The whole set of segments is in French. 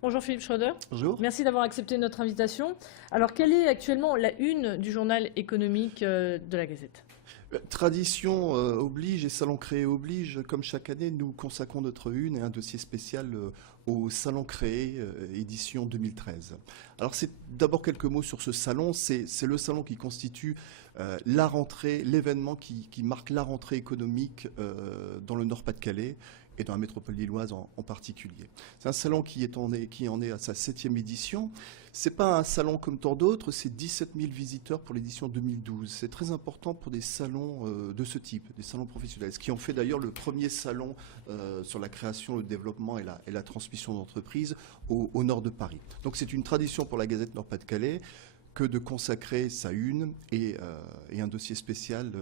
Bonjour Philippe Schroeder. Bonjour. Merci d'avoir accepté notre invitation. Alors, quelle est actuellement la une du journal économique de la Gazette? Tradition oblige et salon créé oblige. Comme chaque année, nous consacrons notre une et un dossier spécial au salon créé édition 2013. Alors c'est d'abord quelques mots sur ce salon. C'est le salon qui constitue la rentrée, l'événement qui marque la rentrée économique dans le Nord-Pas-de-Calais et dans la métropole lilloise en particulier. C'est un salon qui en est à sa 7e édition. C'est pas un salon comme tant d'autres, c'est 17 000 visiteurs pour l'édition 2012. C'est très important pour des salons de ce type, des salons professionnels, ce qui en fait d'ailleurs le premier salon sur la création, le développement et la transmission d'entreprises au nord de Paris. Donc c'est une tradition pour la Gazette Nord-Pas-de-Calais que de consacrer sa une et un dossier spécial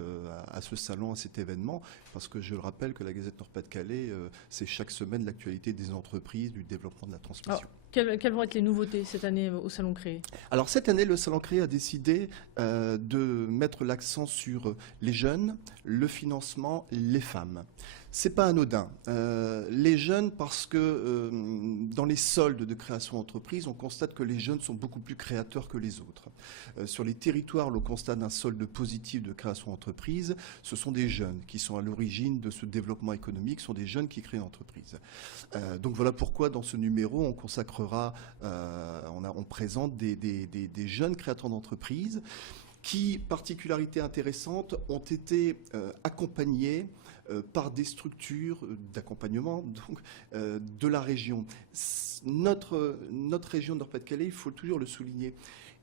à ce salon, à cet événement, parce que je le rappelle que la Gazette Nord-Pas-de-Calais, c'est chaque semaine l'actualité des entreprises, du développement de la transmission. Alors, quelles vont être les nouveautés cette année au Salon Créé? Alors cette année, le Salon Créé a décidé de mettre l'accent sur les jeunes, le financement, les femmes. C'est pas anodin. Les jeunes, parce que dans les soldes de création d'entreprise, on constate que les jeunes sont beaucoup plus créateurs que les autres. Sur les territoires, le constat d'un solde positif de création d'entreprise, ce sont des jeunes qui sont à l'origine de ce développement économique, ce sont des jeunes qui créent une entreprise. Donc voilà pourquoi dans ce numéro, on consacrera, on présente des jeunes créateurs d'entreprises qui, particularité intéressante, ont été accompagnés par des structures d'accompagnement de la région. Notre région Nord-Pas-de-Calais, il faut toujours le souligner,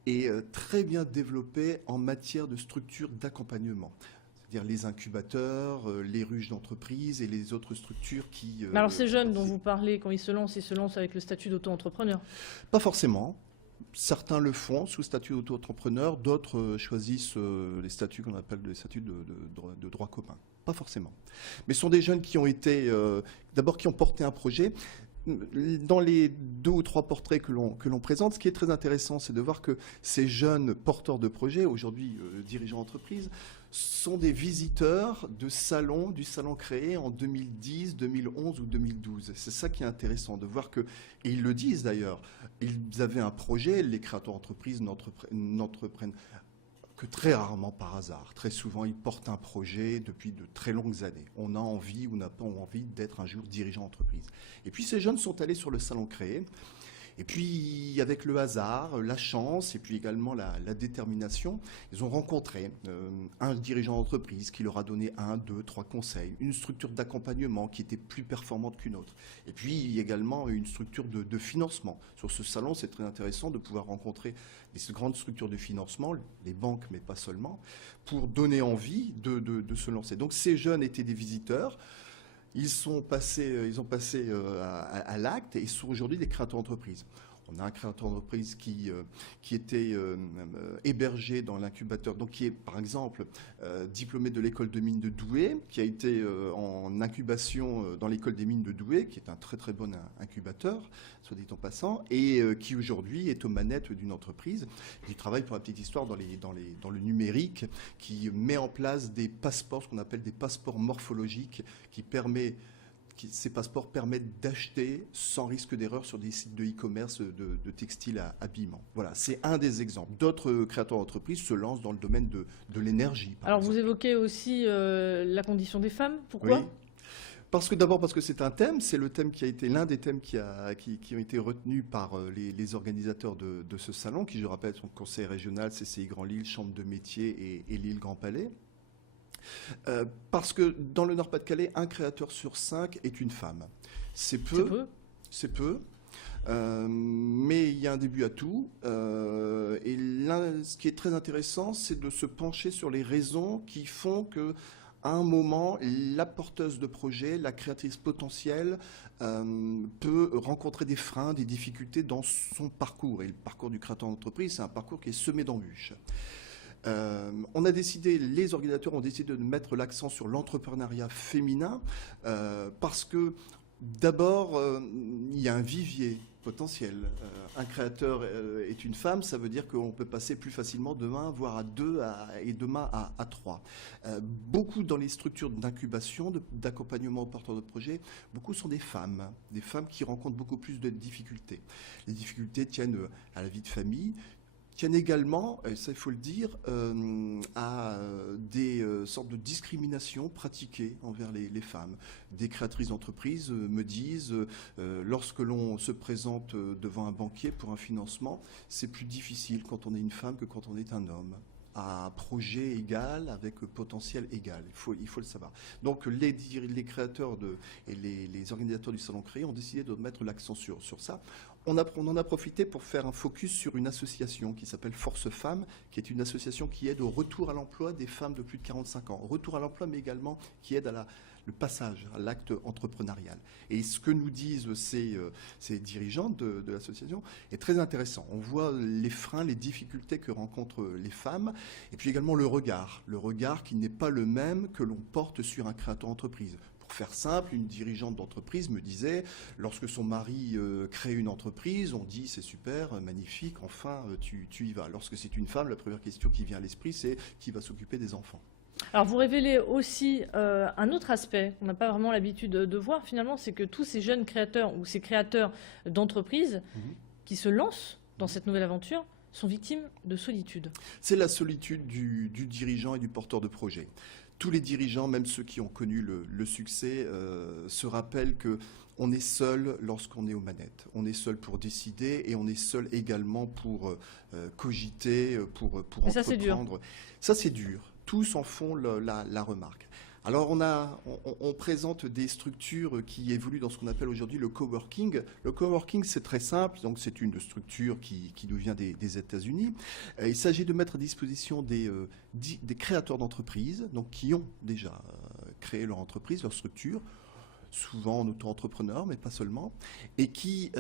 est très bien développée en matière de structures d'accompagnement. C'est-à-dire les incubateurs, les ruches d'entreprise et les autres structures qui... Mais alors ces jeunes dont vous parlez, quand ils se lancent avec le statut d'auto-entrepreneur? Pas forcément. Certains le font sous statut d'auto-entrepreneur, d'autres choisissent les statuts qu'on appelle des statuts de droit commun. Pas forcément. Mais ce sont des jeunes qui ont été, d'abord qui ont porté un projet. Dans les 2 ou 3 portraits que l'on présente, ce qui est très intéressant, c'est de voir que ces jeunes porteurs de projets, aujourd'hui dirigeants d'entreprise, sont des visiteurs du salon créé en 2010, 2011 ou 2012. C'est ça qui est intéressant, de voir que, et ils le disent d'ailleurs, ils avaient un projet, les créateurs d'entreprise n'entreprennent que très rarement par hasard. Très souvent, ils portent un projet depuis de très longues années. On a envie ou n'a pas envie d'être un jour dirigeant d'entreprise. Et puis ces jeunes sont allés sur le salon créé. Et puis, avec le hasard, la chance et puis également la détermination, ils ont rencontré un dirigeant d'entreprise qui leur a donné 1, 2, 3 conseils, une structure d'accompagnement qui était plus performante qu'une autre. Et puis également une structure de financement. Sur ce salon, c'est très intéressant de pouvoir rencontrer des grandes structures de financement, les banques, mais pas seulement, pour donner envie de se lancer. Donc ces jeunes étaient des visiteurs. Ils ont passé à l'acte et sont aujourd'hui des créateurs d'entreprise. On a un créateur d'entreprise qui était hébergé dans l'incubateur, donc qui est par exemple diplômé de l'école de mines de Douai, qui a été en incubation dans l'école des mines de Douai, qui est un très très bon incubateur, soit dit en passant, et qui aujourd'hui est aux manettes d'une entreprise, qui travaille pour la petite histoire dans le numérique, qui met en place des passeports, ce qu'on appelle des passeports morphologiques, ces passeports permettent d'acheter sans risque d'erreur sur des sites de e-commerce de textiles à habillement. Voilà, c'est un des exemples. D'autres créateurs d'entreprises se lancent dans le domaine de l'énergie. Alors vous évoquez aussi la condition des femmes. Pourquoi? Oui. Parce que c'est un thème, c'est le thème qui a été l'un des thèmes qui ont été retenus par les organisateurs de ce salon, qui je rappelle sont Conseil régional, CCI Grand Lille, Chambre de métiers et Lille Grand Palais. Parce que dans le Nord-Pas-de-Calais, un créateur sur 5 est une femme. C'est peu. Mais il y a un début à tout. Et ce qui est très intéressant, c'est de se pencher sur les raisons qui font que, à un moment, la porteuse de projet, la créatrice potentielle, peut rencontrer des freins, des difficultés dans son parcours. Et le parcours du créateur d'entreprise, c'est un parcours qui est semé d'embûches. Les organisateurs ont décidé de mettre l'accent sur l'entrepreneuriat féminin parce que d'abord, il y a un vivier potentiel. Un créateur est une femme, ça veut dire qu'on peut passer plus facilement demain, voire à 2 et demain à 3. Beaucoup dans les structures d'incubation, d'accompagnement aux porteurs de projets, beaucoup sont des femmes qui rencontrent beaucoup plus de difficultés. Les difficultés tiennent à la vie de famille, tiennent également, et ça il faut le dire, à des sortes de discriminations pratiquées envers les femmes. Des créatrices d'entreprises me disent, lorsque l'on se présente devant un banquier pour un financement, c'est plus difficile quand on est une femme que quand on est un homme, à projet égal, avec potentiel égal. Il faut le savoir. Donc les créateurs et les organisateurs du Salon Créé ont décidé de mettre l'accent sur ça. On en a profité pour faire un focus sur une association qui s'appelle Force Femmes, qui est une association qui aide au retour à l'emploi des femmes de plus de 45 ans. Retour à l'emploi, mais également qui aide à le passage à l'acte entrepreneurial. Et ce que nous disent ces dirigeantes de l'association est très intéressant. On voit les freins, les difficultés que rencontrent les femmes, et puis également le regard qui n'est pas le même que l'on porte sur un créateur d'entreprise. Pour faire simple, une dirigeante d'entreprise me disait, lorsque son mari crée une entreprise, on dit c'est super, magnifique, enfin tu y vas. Lorsque c'est une femme, la première question qui vient à l'esprit, c'est qui va s'occuper des enfants. Alors vous révélez aussi un autre aspect qu'on n'a pas vraiment l'habitude de voir finalement, c'est que tous ces jeunes créateurs ou ces créateurs d'entreprises qui se lancent dans cette nouvelle aventure sont victimes de solitude. C'est la solitude du dirigeant et du porteur de projet. Tous les dirigeants, même ceux qui ont connu le succès, se rappellent qu'on est seul lorsqu'on est aux manettes. On est seul pour décider et on est seul également pour cogiter, pour entreprendre. Ça, c'est dur. Ça, c'est dur. Tous en font la remarque. Alors on présente des structures qui évoluent dans ce qu'on appelle aujourd'hui le coworking. Le coworking, c'est très simple, donc c'est une structure qui nous vient des États-Unis. Il s'agit de mettre à disposition des créateurs d'entreprises, donc qui ont déjà créé leur entreprise, leur structure, souvent en auto-entrepreneurs, mais pas seulement, et qui,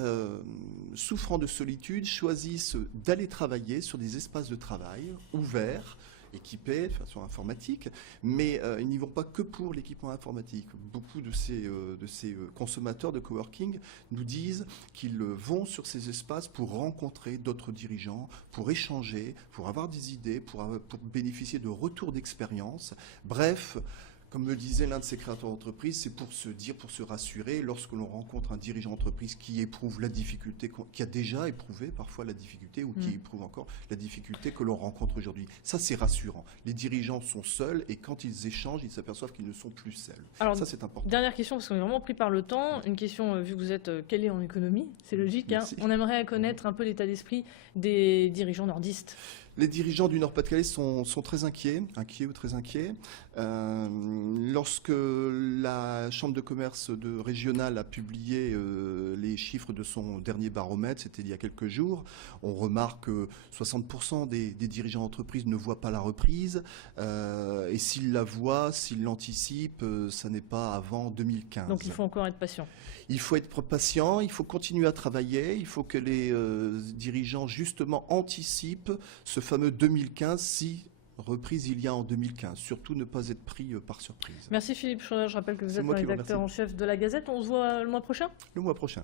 souffrant de solitude, choisissent d'aller travailler sur des espaces de travail ouverts, équipés de façon informatique, mais ils n'y vont pas que pour l'équipement informatique. Beaucoup de ces consommateurs de coworking nous disent qu'ils vont sur ces espaces pour rencontrer d'autres dirigeants, pour échanger, pour avoir des idées, pour bénéficier de retours d'expérience. Bref, comme me disait l'un de ces créateurs d'entreprise, c'est pour se rassurer, lorsque l'on rencontre un dirigeant d'entreprise qui éprouve la difficulté, qui a déjà éprouvé parfois la difficulté ou qui éprouve encore la difficulté que l'on rencontre aujourd'hui. Ça, c'est rassurant. Les dirigeants sont seuls et quand ils échangent, ils s'aperçoivent qu'ils ne sont plus seuls. Alors, ça, c'est important. Dernière question, parce qu'on est vraiment pris par le temps. Une question, vu que vous êtes calé en économie, c'est logique. Hein. On aimerait connaître un peu l'état d'esprit des dirigeants nordistes. Les dirigeants du Nord-Pas-de-Calais sont très inquiets ou très inquiets. Lorsque la Chambre de commerce régionale a publié les chiffres de son dernier baromètre, c'était il y a quelques jours, on remarque que 60% des dirigeants d'entreprise ne voient pas la reprise. Et s'ils la voient, s'ils l'anticipent, ça n'est pas avant 2015. Donc il faut encore être patient. Il faut être patient, il faut continuer à travailler, il faut que les dirigeants justement anticipent ce fameux 2015 si reprise il y a en 2015. Surtout ne pas être pris par surprise. Merci Philippe Schröder, je rappelle que vous êtes le rédacteur en chef de la Gazette. On se voit le mois prochain ? Le mois prochain.